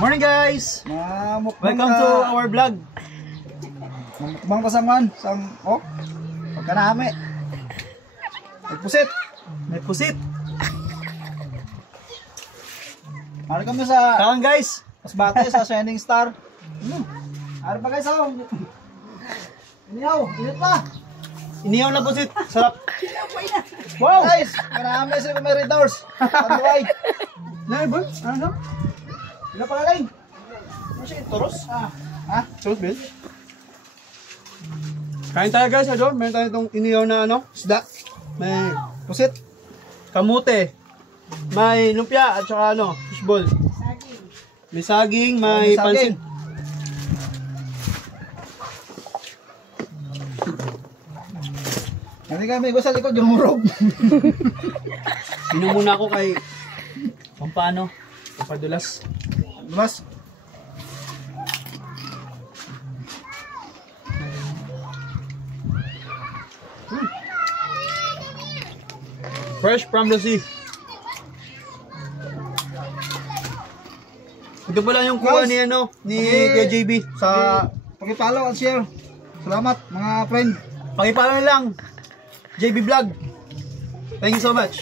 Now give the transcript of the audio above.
Morning guys! Welcome to our vlog. Mukbang pasaman sang pagkanami. Pusit. May pusit. Ano kami sa Kawan guys. Masbate sa Shining Star. Ano pa guys Inihaw, init pa. Inihaw na pusit. Sarap. Wow! Guys, kanami sila kumeritors. Patuway. Ano? Ano? Ila pa galing. Ano siya? Toros? Ha? Toros Bill? Kain tayo guys. Meron tayo itong inihaw na isda. May pusit. Kamute. May lumpia at saka fishball. May saging, may pansit. Hindi kami gusto sa likod yung murog. Inom muna ako kay pampano. Pampadulas. Mas Fresh from the sea. Ito pala yung kuha Guys, ni Kuya JB sa paki-follow at share. Salamat mga friend. pakipalo lang JB Vlog. Thank you so much.